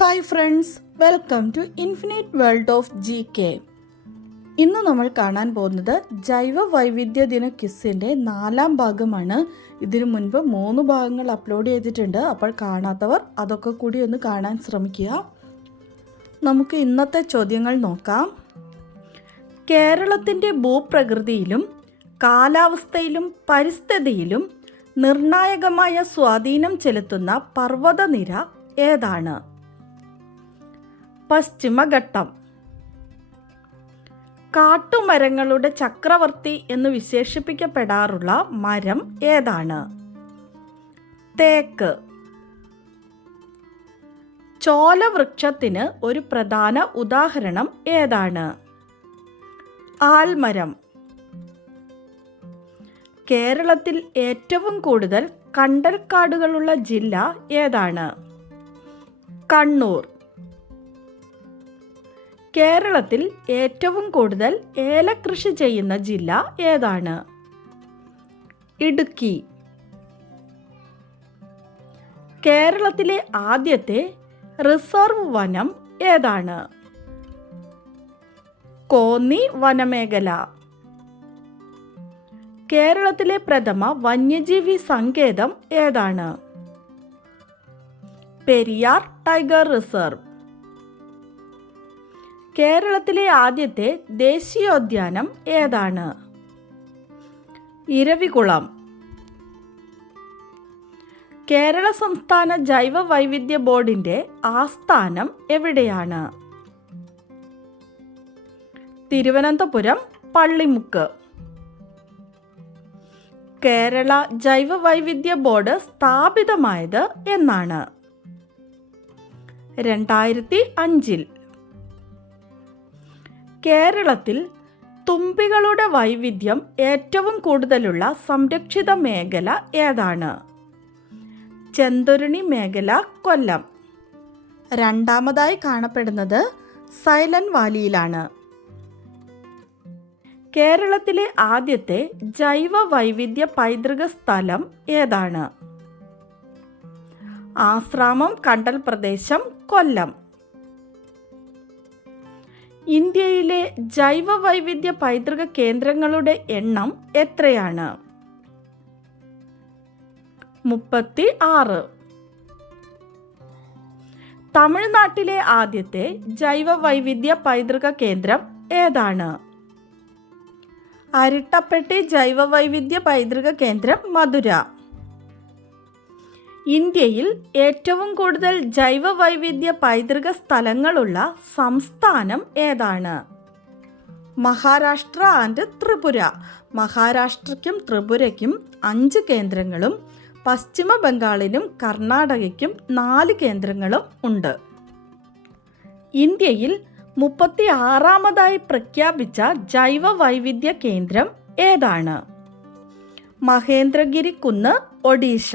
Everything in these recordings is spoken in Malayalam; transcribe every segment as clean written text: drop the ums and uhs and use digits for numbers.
Hi friends, welcome to infinite world of GK. ഇന്ന് നമ്മൾ കാണാൻ പോകുന്നത് ജൈവ വൈവിധ്യ ദിന ക്വിസിൻ്റെ 4ാം ഭാഗമാണ്. ഇതിനു മുൻപ് 3 ഭാഗങ്ങൾ അപ്ലോഡ് ചെയ്തിട്ടുണ്ട്. അപ്പോൾ കാണാത്തവർ അതൊക്കെ കൂടി ഒന്ന് കാണാൻ ശ്രമിക്കുക. നമുക്ക് ഇന്നത്തെ ചോദ്യങ്ങൾ നോക്കാം. കേരളത്തിൻ്റെ ഭൂപ്രകൃതിയിലും കാലാവസ്ഥയിലും പരിസ്ഥിതിയിലും നിർണായകമായ സ്വാധീനം ചെലുത്തുന്ന പർവ്വതനിര ഏതാണ്? പശ്ചിമഘട്ടം. കാട്ടുമരങ്ങളുടെ ചക്രവർത്തി എന്ന് വിശേഷിപ്പിക്കപ്പെടാറുള്ള മരം ഏതാണ്? തേക്ക്. ചോലവൃക്ഷത്തിന് ഒരു പ്രധാന ഉദാഹരണം ഏതാണ്? ആൽമരം. കേരളത്തിൽ ഏറ്റവും കൂടുതൽ കണ്ടൽക്കാടുകളുള്ള ജില്ല ഏതാണ്? കണ്ണൂർ. കേരളത്തിൽ ഏറ്റവും കൂടുതൽ ഏലകൃഷി ചെയ്യുന്ന ജില്ല ഏതാണ്? ഇടുക്കി. കേരളത്തിലെ ആദ്യത്തെ റിസർവ് വനം ഏതാണ്? കോന്നി വനമേഖല. കേരളത്തിലെ പ്രഥമ വന്യജീവി സങ്കേതം ഏതാണ്? Periyar tiger reserve. കേരളത്തിലെ ആദ്യത്തെ ദേശീയോദ്യാനം ഏതാണ്? ഇരവികുളം. കേരള സംസ്ഥാന ജൈവ വൈവിധ്യ ബോർഡിൻ്റെ ആസ്ഥാനം എവിടെയാണ്? തിരുവനന്തപുരം പള്ളിമുക്ക്. കേരള ജൈവ വൈവിധ്യ ബോർഡ് സ്ഥാപിതമായത് എന്നാണ്? 2005. കേരളത്തിൽ തുമ്പികളുടെ വൈവിധ്യം ഏറ്റവും കൂടുതലുള്ള സംരക്ഷിത മേഖല ഏതാണ്? ചെന്തുരുണി മേഖല, കൊല്ലം. രണ്ടാമതായി കാണപ്പെടുന്നത് സൈലന്റ് വാലിയിലാണ്. കേരളത്തിലെ ആദ്യത്തെ ജൈവ വൈവിധ്യ പൈതൃക സ്ഥലം ഏതാണ്? ആശ്രാമം കണ്ടൽ പ്രദേശം, കൊല്ലം. ഇന്ത്യയിലെ ജൈവ വൈവിധ്യ പൈതൃക കേന്ദ്രങ്ങളുടെ എണ്ണം എത്രയാണ്? 36. തമിഴ്നാട്ടിലെ ആദ്യത്തെ ജൈവ വൈവിധ്യ പൈതൃക കേന്ദ്രം ഏതാണ്? അരിട്ടപ്പെട്ടി ജൈവ വൈവിധ്യ പൈതൃക കേന്ദ്രം, മധുര. ഇന്ത്യയിൽ ഏറ്റവും കൂടുതൽ ജൈവ വൈവിധ്യ പൈതൃക സ്ഥലങ്ങളുള്ള സംസ്ഥാനം ഏതാണ്? മഹാരാഷ്ട്ര ആൻഡ് ത്രിപുര. മഹാരാഷ്ട്രയ്ക്കും ത്രിപുരയ്ക്കും 5 കേന്ദ്രങ്ങളും പശ്ചിമ ബംഗാളിനും കർണാടകയ്ക്കും 4 കേന്ദ്രങ്ങളും ഉണ്ട്. ഇന്ത്യയിൽ 36ാമതായി പ്രഖ്യാപിച്ച ജൈവ വൈവിധ്യ കേന്ദ്രം ഏതാണ്? മഹേന്ദ്രഗിരി കുന്ന്, ഒഡീഷ.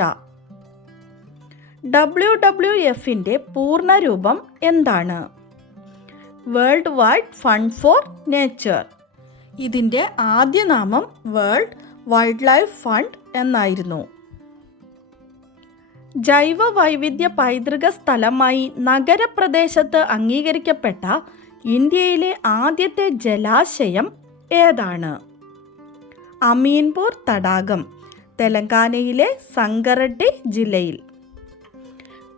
WWFൻ്റെ പൂർണ്ണരൂപം എന്താണ്? World wide fund for nature. ഇതിൻ്റെ ആദ്യ നാമം വേൾഡ് വൈൽഡ് ലൈഫ് ഫണ്ട് എന്നായിരുന്നു. ജൈവ വൈവിധ്യ പൈതൃക സ്ഥലമായി നഗരപ്രദേശത്ത് അംഗീകരിക്കപ്പെട്ട ഇന്ത്യയിലെ ആദ്യത്തെ ജലാശയം ഏതാണ്? അമീൻപൂർ തടാകം, തെലങ്കാനയിലെ സംഗറെഡ്ഡി ജില്ലയിൽ.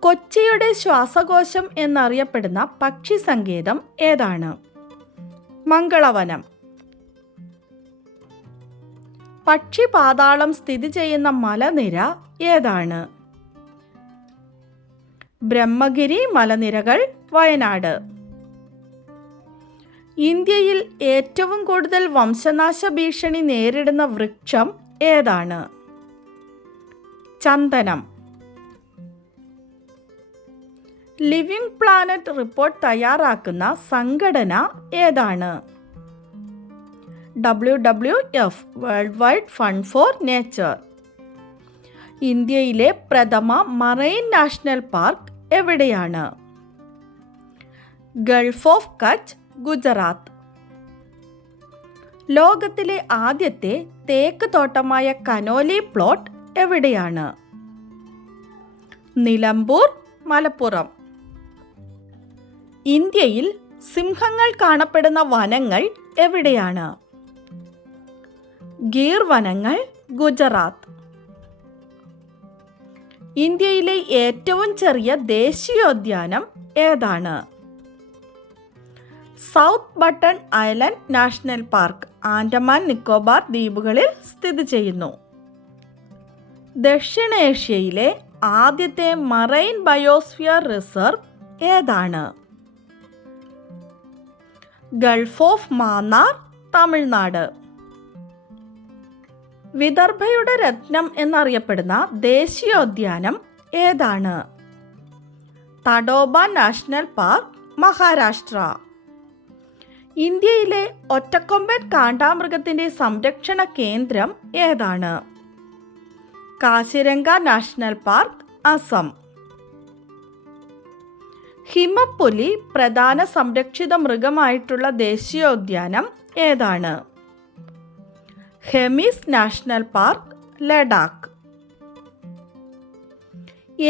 കൊച്ചിയുടെ ശ്വാസകോശം എന്നറിയപ്പെടുന്ന പക്ഷി സങ്കേതം ഏതാണ്? മംഗളവനം. പക്ഷി പാതാളം സ്ഥിതി ചെയ്യുന്ന മലനിര ഏതാണ്? ബ്രഹ്മഗിരി മലനിരകൾ, വയനാട്. ഇന്ത്യയിൽ ഏറ്റവും കൂടുതൽ വംശനാശ ഭീഷണി നേരിടുന്ന വൃക്ഷം ഏതാണ്? ചന്ദനം. ലിവിംഗ് പ്ലാനറ്റ് റിപ്പോർട്ട് തയ്യാറാക്കുന്ന സംഘടന ഏതാണ്? WWF, world wide fund for nature. ഇന്ത്യയിലെ പ്രഥമ മറൈൻ നാഷണൽ പാർക്ക് എവിടെയാണ്? Gulf of Kutch, Gujarat. ലോകത്തിലെ ആദ്യത്തെ തേക്ക് തോട്ടമായ കനോലി പ്ലോട്ട് എവിടെയാണ്? നിലമ്പൂർ, മലപ്പുറം. ഇന്ത്യയിൽ സിംഹങ്ങൾ കാണപ്പെടുന്ന വനങ്ങൾ എവിടെയാണ്? ഗീർ വനങ്ങൾ, ഗുജറാത്ത്. ഇന്ത്യയിലെ ഏറ്റവും ചെറിയ ദേശീയോദ്യാനം ഏതാണ്? South button island national park Andaman Nicobar ദ്വീപുകളിൽ സ്ഥിതി ചെയ്യുന്നു. ദക്ഷിണേഷ്യയിലെ ആദ്യത്തെ മറൈൻ ബയോസ്ഫിയർ റിസർവ് ഏതാണ്? Gulf of Mannar, Tamil Nadu. വിദർഭയുടെ രത്നം എന്നറിയപ്പെടുന്ന ദേശീയോദ്യാനം ഏതാണ്? Tadoba national park, Maharashtra. ഇന്ത്യയിലെ ഒറ്റക്കൊമ്പൻ കാണ്ടാമൃഗത്തിൻ്റെ സംരക്ഷണ കേന്ദ്രം ഏതാണ്? Kaziranga national park, Assam. ഹിമപ്പുലി പ്രധാന സംരക്ഷിത മൃഗമായിട്ടുള്ള ദേശീയോദ്യാനം ഏതാണ്? Hemis national park, Ladakh.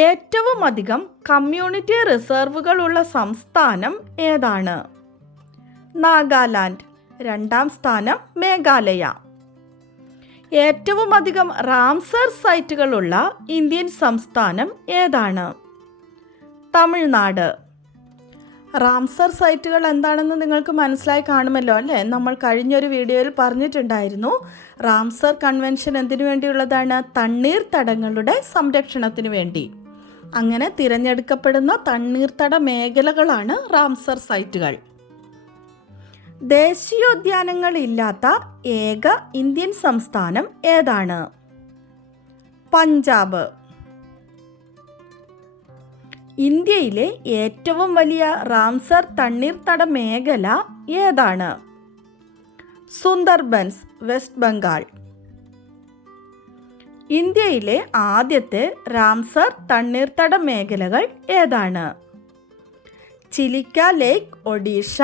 ഏറ്റവും അധികം കമ്മ്യൂണിറ്റി റിസർവുകളുള്ള സംസ്ഥാനം ഏതാണ്? നാഗാലാൻഡ്. രണ്ടാം സ്ഥാനം മേഘാലയ. ഏറ്റവും അധികം റാംസർ സൈറ്റുകളുള്ള ഇന്ത്യൻ സംസ്ഥാനം ഏതാണ്? തമിഴ്നാട്. റാംസർ സൈറ്റുകൾ എന്താണെന്ന് നിങ്ങൾക്ക് മനസ്സിലായി കാണുമല്ലോ അല്ലേ? നമ്മൾ കഴിഞ്ഞൊരു വീഡിയോയിൽ പറഞ്ഞിട്ടുണ്ടായിരുന്നു. റാംസർ കൺവെൻഷൻ എന്തിനു വേണ്ടിയുള്ളതാണ്? തണ്ണീർത്തടങ്ങളുടെ സംരക്ഷണത്തിന് വേണ്ടി. അങ്ങനെ തിരഞ്ഞെടുക്കപ്പെടുന്ന തണ്ണീർത്തട മേഖലകളാണ് റാംസർ സൈറ്റുകൾ. ദേശീയോദ്യാനങ്ങളില്ലാത്ത ഏക ഇന്ത്യൻ സംസ്ഥാനം ഏതാണ്? പഞ്ചാബ്. ഇന്ത്യയിലെ ഏറ്റവും വലിയ റാംസർ തണ്ണീർത്തട മേഖല ഏതാണ്? സുന്ദർബൻസ്, വെസ്റ്റ് ബംഗാൾ. ഇന്ത്യയിലെ ആദ്യത്തെ റാംസർ തണ്ണീർത്തട മേഖലകൾ ഏതാണ്? Chilika lake, Odisha.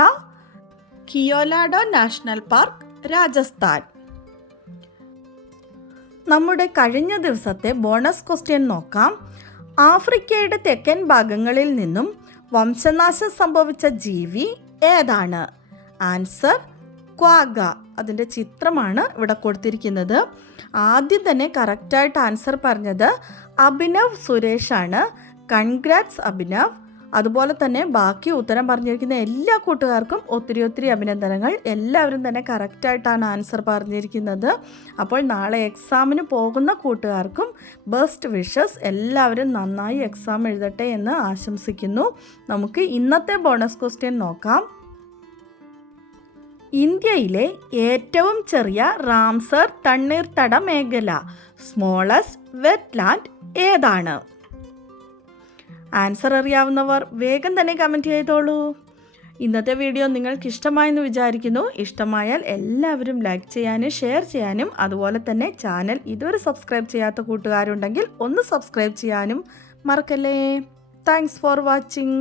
Keoladeo national park, Rajasthan. നമ്മുടെ കഴിഞ്ഞ ദിവസത്തെ ബോണസ് ക്വസ്റ്റ്യൻ നോക്കാം. ആഫ്രിക്കയുടെ തെക്കൻ ഭാഗങ്ങളിൽ നിന്നും വംശനാശം സംഭവിച്ച ജീവി ഏതാണ്? Answer quagga. അതിൻ്റെ ചിത്രമാണ് ഇവിടെ കൊടുത്തിരിക്കുന്നത്. ആദ്യം തന്നെ കറക്റ്റായിട്ട് ആൻസർ പറഞ്ഞത് അഭിനവ് സുരേഷാണ്. കൺഗ്രാറ്റ്സ് അഭിനവ്. അതുപോലെ തന്നെ ബാക്കി ഉത്തരം പറഞ്ഞിരിക്കുന്ന എല്ലാ കൂട്ടുകാർക്കും ഒത്തിരി അഭിനന്ദനങ്ങൾ. എല്ലാവരും തന്നെ കറക്റ്റായിട്ടാണ് ആൻസർ പറഞ്ഞിരിക്കുന്നത്. അപ്പോൾ നാളെ എക്സാമിന് പോകുന്ന കൂട്ടുകാർക്കും ബെസ്റ്റ് വിഷസ്. എല്ലാവരും നന്നായി എക്സാം എഴുതട്ടെ എന്ന് ആശംസിക്കുന്നു. നമുക്ക് ഇന്നത്തെ ബോണസ് ക്വസ്റ്റ്യൻ നോക്കാം. ഇന്ത്യയിലെ ഏറ്റവും ചെറിയ റാംസർ തണ്ണീർത്തട മേഖല, സ്മോളസ്റ്റ് വെറ്റ്ലാൻഡ് ഏതാണ്? ആൻസർ അറിയാവുന്നവർ വേഗം തന്നെ കമൻറ്റ് ചെയ്തോളൂ. ഇന്നത്തെ വീഡിയോ നിങ്ങൾക്ക് ഇഷ്ടമായെന്ന് വിചാരിക്കുന്നു. ഇഷ്ടമായാൽ എല്ലാവരും ലൈക്ക് ചെയ്യാനും ഷെയർ ചെയ്യാനും അതുപോലെ തന്നെ ചാനൽ ഇതുവരെ സബ്സ്ക്രൈബ് ചെയ്യാത്ത കൂട്ടുകാരുണ്ടെങ്കിൽ ഒന്ന് സബ്സ്ക്രൈബ് ചെയ്യാനും മറക്കല്ലേ. Thanks for watching.